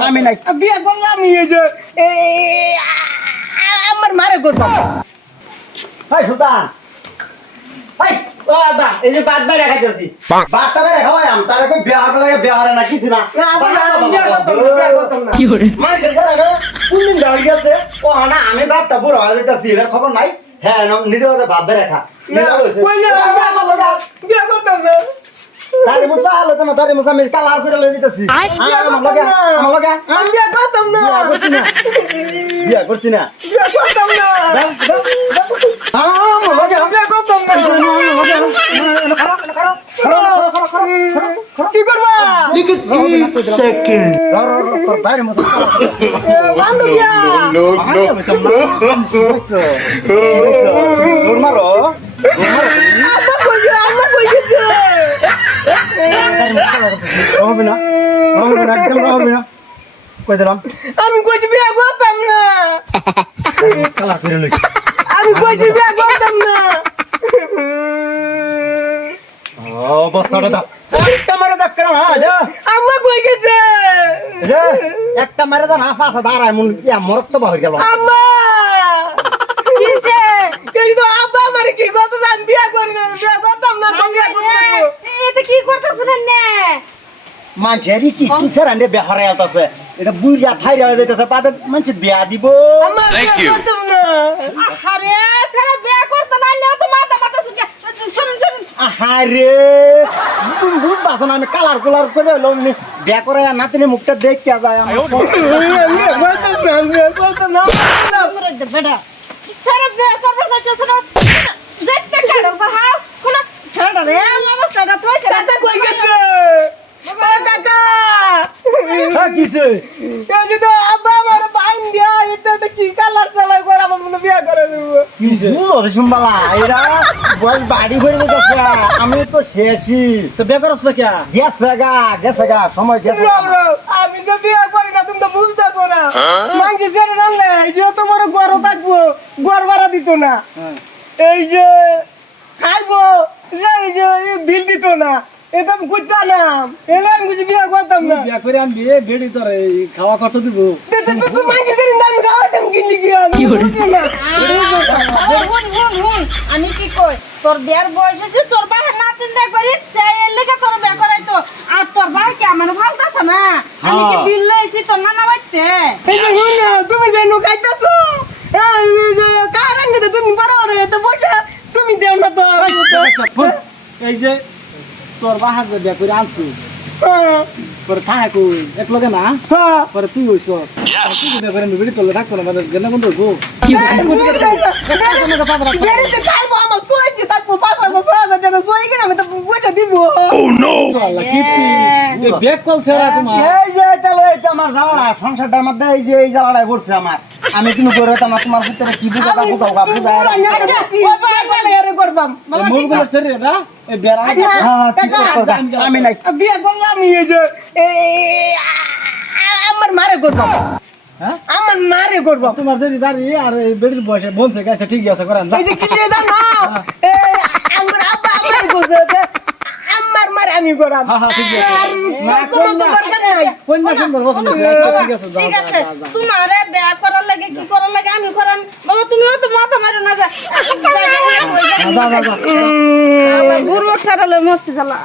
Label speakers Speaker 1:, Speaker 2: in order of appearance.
Speaker 1: আমি নাই। বিয়ে করলাম এই যে আমার মারে করতাম। হাই সুলতান হাই এই যে বাদ বাইরে খাইতেছি বাদটা বাইরে খাওয়াই আম তারা কই বিয়ে হবে লাগে বিয়ে না কিছু না। না আমি বিয়ে করতাম না বিয়ে করতাম না।
Speaker 2: কি করে
Speaker 1: মানে দেশের আগে কোন দিন দেওয়া গেছে? ও না আমি বাপটা বুড়ো হয়ে এর খবর নাই। হ্যাঁ না- নিজে হাতে বাদ বেড়ে খা তারে মুসা আলো তো না তারে মুসা আমি কালার করে লই দিতেছি আমার লগে আমার লগে
Speaker 3: আমি বিয়ে করতাম না
Speaker 1: বিয়া করছি না
Speaker 3: বিয়ে করতাম না
Speaker 1: দাও, দাও, দাও। আমার লগে
Speaker 3: বিয়ে করতাম না কি করবা বান্ধব দিয়া আম্মা কইছে আম্মা কইছে
Speaker 1: কই দিলাম?
Speaker 3: আমি কইছি বিয়ে করতাম না।
Speaker 1: কালা করে লই
Speaker 3: আমি কইছি বিয়ে করতাম না।
Speaker 1: ও বস্তাটা দাও একটা মারে দাও কেন হ্যাঁ যা।
Speaker 3: আম্মা কই গেছে?
Speaker 1: একটা মারে দাও না পাঁচা দাঁড়ায় মন কি মরত তো বাহির গেল।
Speaker 3: আম্মা
Speaker 2: কিসে
Speaker 3: এই তো আব্বা আমার কি কথা আমি বিয়ে করি না বিয়ে করতাম না তো বিয়ে করতাম
Speaker 2: এটা কি করতেছ না
Speaker 1: কি কিসের আন্ডে বেহারে আলতাছে এটা বুইয়া থাই রে যাইতাছে পাতে মানুষ বিয়া দিব
Speaker 3: করতাম না
Speaker 2: আরে সারা বিয়া করতে না না তো মাথা মাথা সুকে শুনুন শুনুন
Speaker 1: আহারে তুমি বুঝবাছ না আমি কালার কুলার করে লম বিয়া করে নাতিনি মুখটা দেখতে যায় আমার
Speaker 3: আমি বিয়ে না আমি না
Speaker 2: বেটা সারা বিয়া করবে যাচ্ছ না দেখতে কাড়ো বাহা কোন রে অবস্থাটা তুই
Speaker 3: কাকা কই গেছে ও কাকা
Speaker 1: হ্যাঁ, কিসে
Speaker 3: এই যে আব্বা আমার বাইন দিয়া এটাতে কি কালার চালাই করে আমার মনে বিয়ে করে দেবো।
Speaker 1: কিসে বুঝো শুনবালা এরা বয়স বাড়ি হয়ে গেছে আমি তো শেষই।
Speaker 4: তো বিয়ে করছ না কে?
Speaker 1: গেছে গা গেছে গা সময় গেছে
Speaker 3: আমি তো বিয়ে করি না তুমি তো বুঝতে পারো না। ছেড়ে রাখলে এই যে তোমার গরু থাকব গর ভাড়া দিত না। এই যে খাইবো এই যে বিল দিত না। এটা আমি করতে না এলে আমি কিছু বিয়ে করতাম না।
Speaker 4: বিয়ে করে আনবি বেড়ি তোর এই খাওয়া খরচ দিব।
Speaker 3: আমি কি
Speaker 2: কই? তোর বিয়ার বয়স হচ্ছে তোর বাহে নাতিন দে করি চাই এর লেগে তোর বিয়া করাইতো। আর তোর বাহে কি আমার ভালতাছে না? আমি কি বিল লইছি তোর নানা বাইতে
Speaker 3: তুমি যে নু খাইতেছো এই কারণ তুমি পারো রে তো বসে তুমি দেও না তো।
Speaker 4: এই যে তোর বাহার যে বিয়ে করে আনছি। পরে থাকা কই এক লগে না। পরে তুই হইছ। তুই বিয়ে করে বেড়ি তোলে থাকতো না মানে গেলে
Speaker 3: কিনা
Speaker 1: জ্বালাটা সংসারটার মধ্যে এই যে এই জ্বালাটাই পড়ছে আমার। আমি কিন্তু করে তোমার তোমার ভিতরে কি বুঝা
Speaker 3: নেতা দিচ্ছি, বিয়ে করলে এরে করবাম।
Speaker 4: মুখগুলো ছেড়ে না এই বেড়া
Speaker 3: আচ্ছা,
Speaker 1: হ্যাঁ ঠিক
Speaker 3: কাকা,
Speaker 1: কথা আমি নাই।
Speaker 3: বিয়ে করলাম এই যে আমার মারে করবাম।
Speaker 4: হ্যাঁ?
Speaker 3: আমার মারে
Speaker 4: তোমার যদি দাঁড়িয়ে আর এই বেড়ির বয়সে বলছে আচ্ছা ঠিক আছে করেন
Speaker 3: এই যে কি দাও না এই আমার আব্বা আমার আমার মারে আমি করাম।
Speaker 4: হ্যাঁ, হ্যাঁ, ঠিক আছে। না,
Speaker 3: কোনো দরকার নাই
Speaker 4: কন্যা সুন্দর পছন্দ হয়েছে আচ্ছা ঠিক আছে যাও,
Speaker 2: ঠিক আছে।
Speaker 4: যাও, যাও।
Speaker 2: তোমারে বিয়া করার লাগে কি করার লাগে? আমি করাম। বাবা তুমিও তো মাথা মারো না যা।
Speaker 4: যাও, যাও, যাও।
Speaker 2: গুরু ছাড়ালে মস্তি চালা